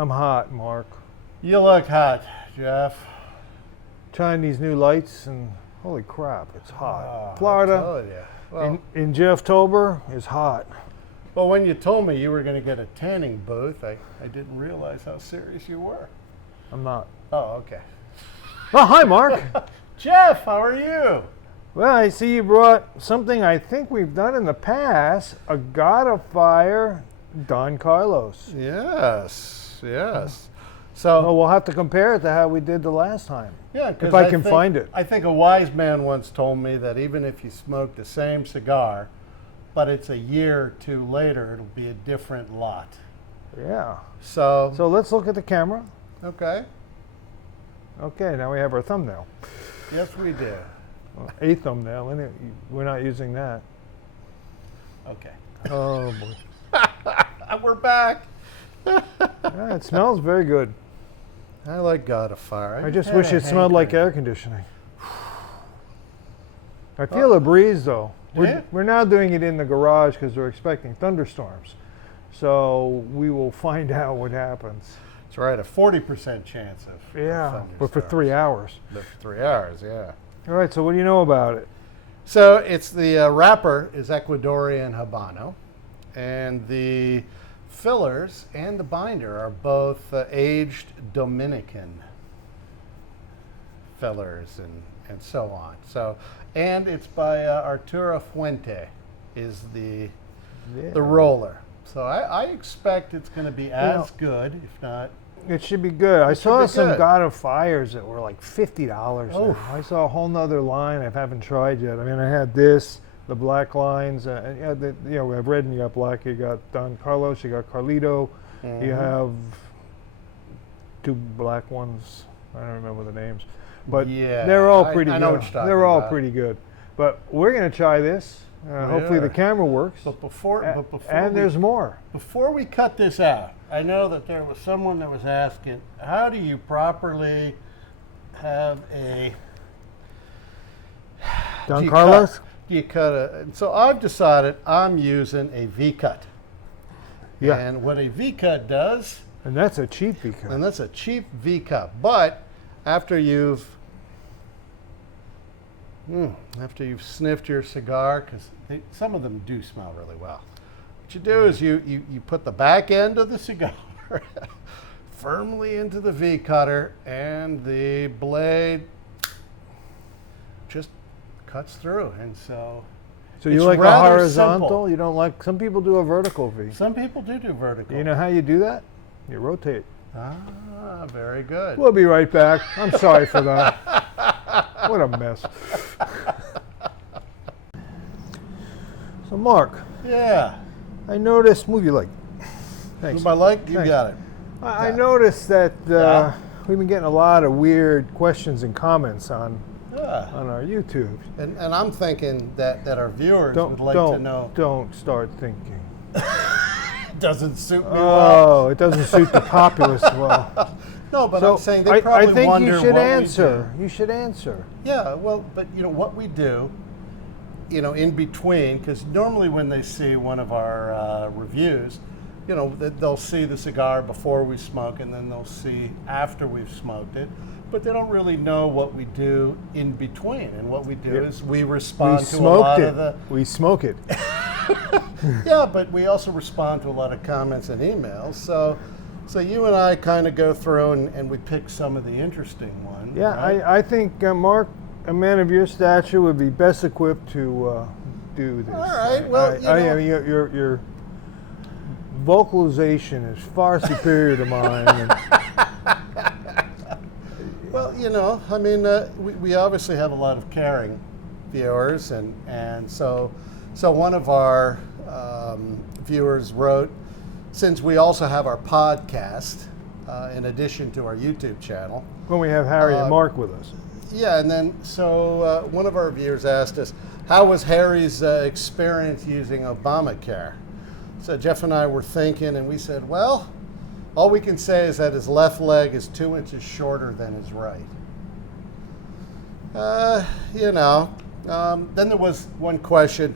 I'm hot, Mark. You look hot, Jeff. Trying these new lights and holy crap, it's hot. Oh, I Florida told you. Well, in Jefftober is hot. well, when you told me you were going to get a tanning booth, I didn't realize how serious you were. I'm not. Oh, okay. Oh, hi, Mark. Jeff, how are you? Well, I see you brought something I think we've done in the past, a God of Fire Don Carlos. Yes, yes. Well, So, we'll have to compare it to how we did the last time. yeah, 'cause if I can find it. I think a wise man once told me that even if you smoke the same cigar, but it's a year or two later, it'll be a different lot. Yeah. So So let's look at the camera. okay. Okay, now we have our thumbnail. Yes, we do. Well, a thumbnail, and we're not using that. Okay. Oh, boy. We're back. Yeah, it smells very good. I like God of Fire. I just had wish a it smelled like hankering. air conditioning. I feel a breeze, though. Yeah? We're now doing it in the garage because we're expecting thunderstorms. So we will find out what happens. That's right, a 40% chance of Yeah, but for thunderstorms. 3 hours. But for 3 hours, yeah. All right, so what do you know about it? So it's the wrapper is Ecuadorian Habano, and the fillers and the binder are both aged Dominican fillers and so on. So, and it's by Arturo Fuente is the roller. So I expect it's going to be as good, if not. It should be good. I should saw be some good. God of Fires that were like $50 Oh. now. I saw a whole nother line I haven't tried yet. I mean, I had this, the black lines, and we have red and you got black. You got Don Carlos, you got Carlito, you have 2 black ones. I don't remember the names, but Yeah, they're all I pretty know good. what you're talking They're all about. pretty good. But we're gonna try this. Hopefully the are. camera works. But before And there's more. Before we cut this out, I know that there was someone that was asking, how do you properly have a Don do you Carlos? cut- do you cut a? So I've decided I'm using a V-cut. Yeah. And what a V-cut does, And that's a cheap because. and that's a cheap V-cut, but after you've sniffed your cigar, because some of them do smell really well. What you do is you put the back end of the cigar firmly into the V-cutter, and the blade just cuts through. And so So you it's like a rather horizontal? simple. You don't like? Some people do a vertical V. Some people do vertical. You know how you do that? You rotate. Ah, very good. We'll be right back. I'm sorry for that. What a mess. So Mark, Yeah. I noticed. Move your leg. Thanks. Move my leg? You Thanks. got it. I Yeah. noticed that Yeah. we've been getting a lot of weird questions and comments on Yeah. our YouTube. And I'm thinking that our viewers would like to know. Don't start thinking. Doesn't suit me well. Oh, it doesn't suit the populace well. No, but So I'm saying they probably I think wonder you should what answer. You should answer. we do. Yeah, well, but what we do, in between, because normally when they see one of our reviews, they'll see the cigar before we smoke, and then they'll see after we've smoked it. But they don't really know what we do in between. And what we do Yeah. is we respond We to a lot smoked of it. the. We smoke it. Yeah, but we also respond to a lot of comments and emails. So you and I kind of go through and we pick some of the interesting ones. Yeah, right? I think Mark, a man of your stature, would be best equipped to do this. All right, well, I mean, your vocalization is far superior to mine. And Well, I mean, we obviously have a lot of caring viewers, and so one of our viewers wrote, since we also have our podcast in addition to our YouTube channel. when we have Harry and Mark with us. Yeah, and then so one of our viewers asked us, how was Harry's experience using Obamacare? So Jeff and I were thinking, and we said, well, all we can say is that his left leg is 2 inches shorter than his right. Then there was one question,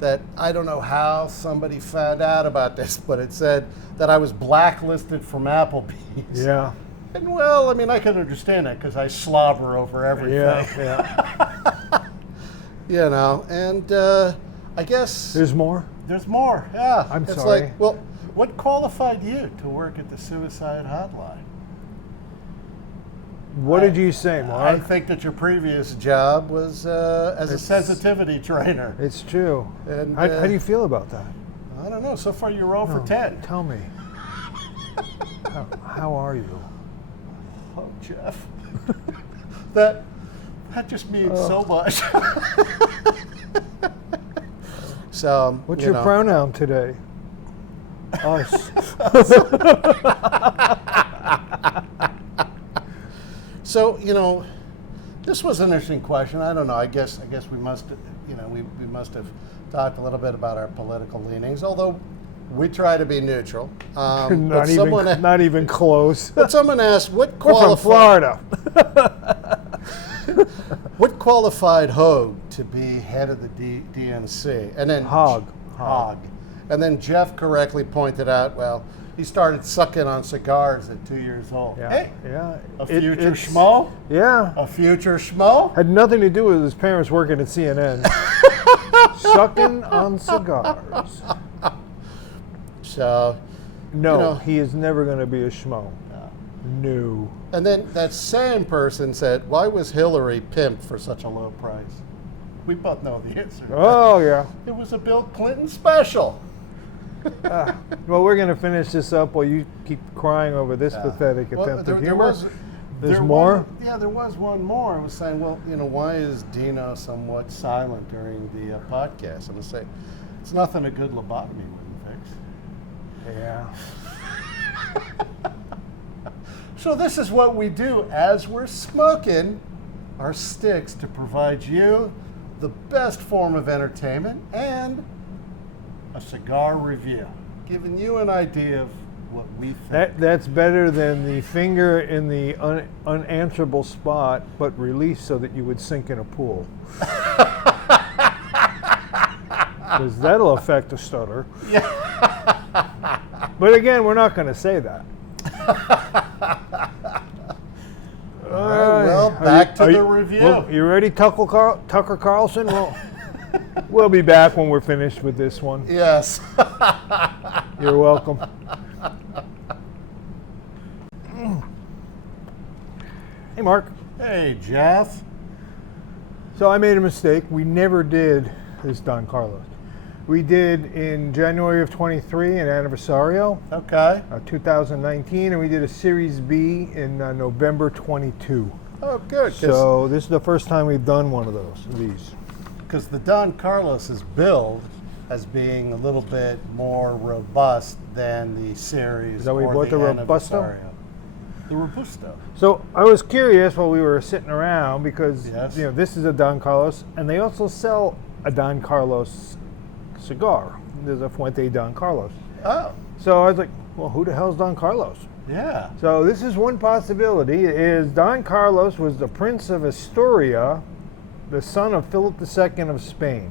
that I don't know how somebody found out about this, but it said that I was blacklisted from Applebee's. Yeah. And well, I mean, I can understand that because I slobber over everything. Yeah. You know, and I guess There's more? there's more. Yeah. I'm it's sorry. like, well, what qualified you to work at the suicide hotline? What did you say, I Mark? think that your previous job was as a It's- sensitivity trainer. It's true. And, How do you feel about that? I don't know. So far, you're 0 for No, 10. Tell me. How are you? Oh, Jeff. that just means so much. So, What's you your know, pronoun today? Us. So, you know, this was an interesting question. I don't know. I guess we must, you know, we must have talked a little bit about our political leanings, although we try to be neutral. But not even close. but someone asked, what We're from Florida. What qualified Hogue to be head of the DNC? And then Hogg. And then Jeff correctly pointed out, well, he started sucking on cigars at 2 years old. Yeah. Hey, Yeah. a future It's- schmo? Yeah. A future schmo? Had nothing to do with his parents working at CNN. Sucking on cigars. So, No, You know- he is never going to be a schmo. No. and then that same person said, why was Hillary pimped for such a low price? We both know the answer. Oh, yeah. It was a Bill Clinton special. Well, we're going to finish this up while you keep crying over this pathetic Well, attempt there of humor. There's there more? There was one more. I was saying, well, you know, why is Dino somewhat silent during the podcast? I'm going to say, it's nothing a good lobotomy wouldn't fix. Yeah. So this is what we do as we're smoking our sticks to provide you the best form of entertainment and a cigar review, giving you an idea of what we think. That's better than the finger in the unanswerable spot, but released so that you would sink in a pool. Because that'll affect the stutter. Yeah. But again, we're not going to say that. All right, well, back to the review. Well, you ready, Tucker Carlson? We'll be back when we're finished with this one. Yes. You're welcome. Hey, Mark. Hey, Jeff. So I made a mistake. We never did this Don Carlos. We did in January of 23 an Anniversario, Okay. 2019, and we did a Series B in November 22. Oh, good. So this is the first time we've done one of these. Because the Don Carlos is billed as being a little bit more robust than the series. Is that what you or bought, the Robusto? Anniversario. The Robusto. So I was curious while we were sitting around because Yes. you know this is a Don Carlos, and they also sell a Don Carlos cigar. There's a Fuente Don Carlos. Oh, So I was like, well, who the hell's Don Carlos? yeah. So this is one possibility, is Don Carlos was the Prince of Astoria, the son of Philip II of Spain.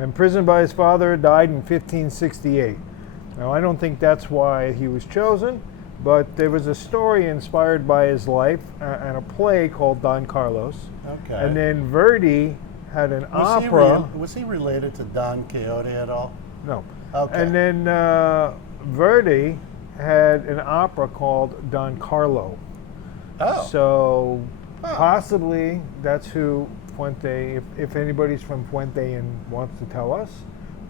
Imprisoned by his father, died in 1568. Now I don't think that's why he was chosen, but there was a story inspired by his life and a play called Don Carlos. Okay. And then Verdi had an Was he opera. was he related to Don Quixote at all? No. Okay. And then Verdi had an opera called Don Carlo. Oh. So Huh. possibly that's who Fuente, if anybody's from Fuente and wants to tell us,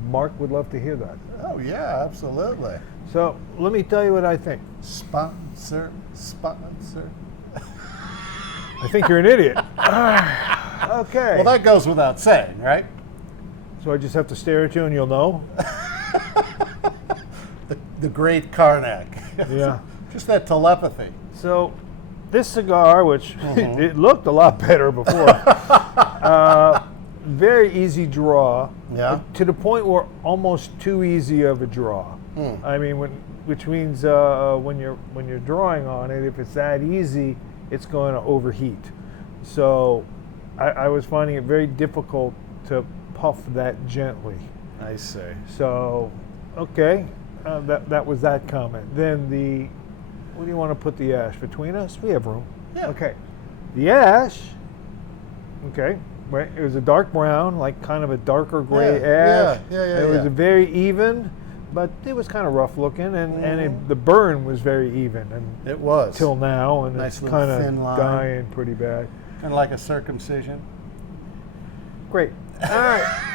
Mark would love to hear that. Oh, yeah, absolutely. So let me tell you what I think. Sponsor. I think you're an idiot. Okay. Well, that goes without saying, right? So I just have to stare at you and you'll know? The great Karnak. Yeah. Just that telepathy. So this cigar, which it looked a lot better before, very easy draw. Yeah. To the point where almost too easy of a draw. I mean, which means when you're drawing on it, if it's that easy, it's going to overheat. So I was finding it very difficult to puff that gently. I see. So, okay, that was that comment. Then what do you want to put the ash between us? We have room. Yeah. Okay, the ash. Okay, right. It was a dark brown, like kind of a darker gray ash. Yeah. It was a very even, but it was kind of rough looking, and the burn was very even, and It was. till now, and Nice it's little kind thin of line. dying pretty bad. Kind of like a circumcision. Great. All right.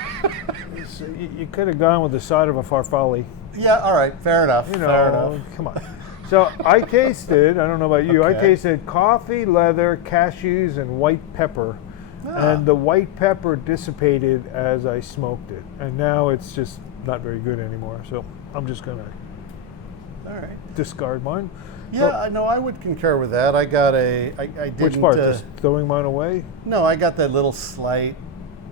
So you could have gone with the side of a farfalle. Yeah, all right, fair enough. You fair know, enough. come on. So I tasted, I don't know about you, I Okay. tasted coffee, leather, cashews, and white pepper. Ah. And the white pepper dissipated as I smoked it. And now it's just not very good anymore. So I'm just going to All right. discard mine. Yeah, I know. I would concur with that. I didn't. Which part? Just throwing mine away? No, I got that little slight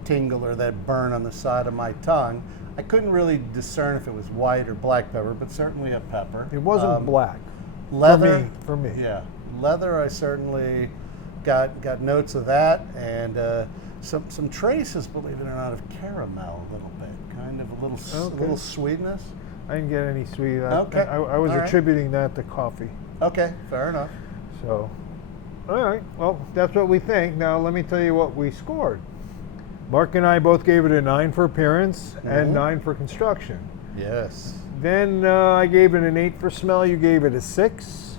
tingle or that burn on the side of my tongue. I couldn't really discern if it was white or black pepper, but certainly a pepper. It wasn't black. Leather. For me. Yeah, leather. I certainly got notes of that, and some traces, believe it or not, of caramel a little bit, kind of a little sweetness. I didn't get any sweet. Okay. I was All right. attributing that to coffee. Okay, fair enough. So, all right. Well, that's what we think. Now, let me tell you what we scored. Mark and I both gave it a 9 for appearance and 9 for construction. Yes. Then I gave it an 8 for smell. You gave it a 6.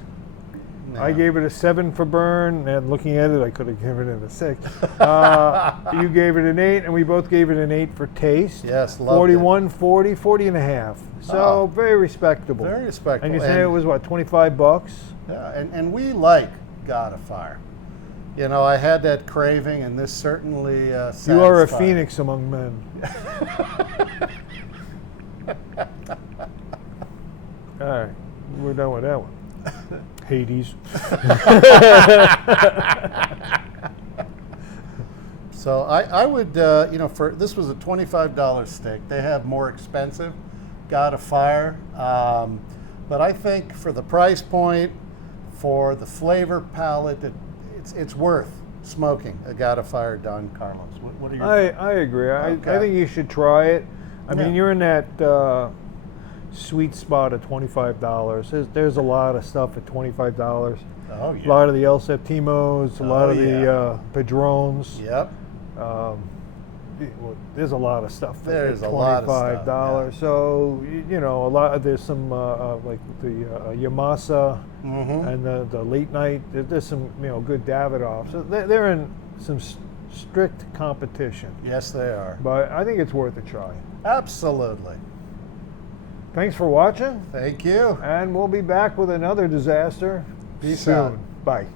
I Yeah. gave it a 7 for burn. And looking at it, I could have given it a 6. You gave it an 8, and we both gave it an 8 for taste. Yes, loved 41, 40, 40 and a half. So Oh. very respectable. Very respectable. And you say it was what, $25? Yeah, and we like God of Fire. You know, I had that craving, and this certainly You are a satisfied. phoenix among men. All right, we're done with that one. Hades. So I would, you know, for this was a $25 steak. They have more expensive God of Fire, but I think for the price point, for the flavor palette, it's worth smoking a God of Fire Don Carlos. What are your I agree. I Okay. think you should try it. I mean, Yeah. you're in that sweet spot of $25. There's a lot of stuff at $25. Oh A yeah. lot of the El Septimos, a lot Oh, of the yeah. Padrones. Yep. Well, there's a lot of stuff at There's a lot of stuff, $25. So you know, a lot. There's some like the Yamasa Mm-hmm. and the late night. There's some good Davidoff. So they're in some strict competition. Yes, they are. But I think it's worth a try. Absolutely. Thanks for watching, Thank you. and we'll be back with another disaster Peace soon. out. Bye.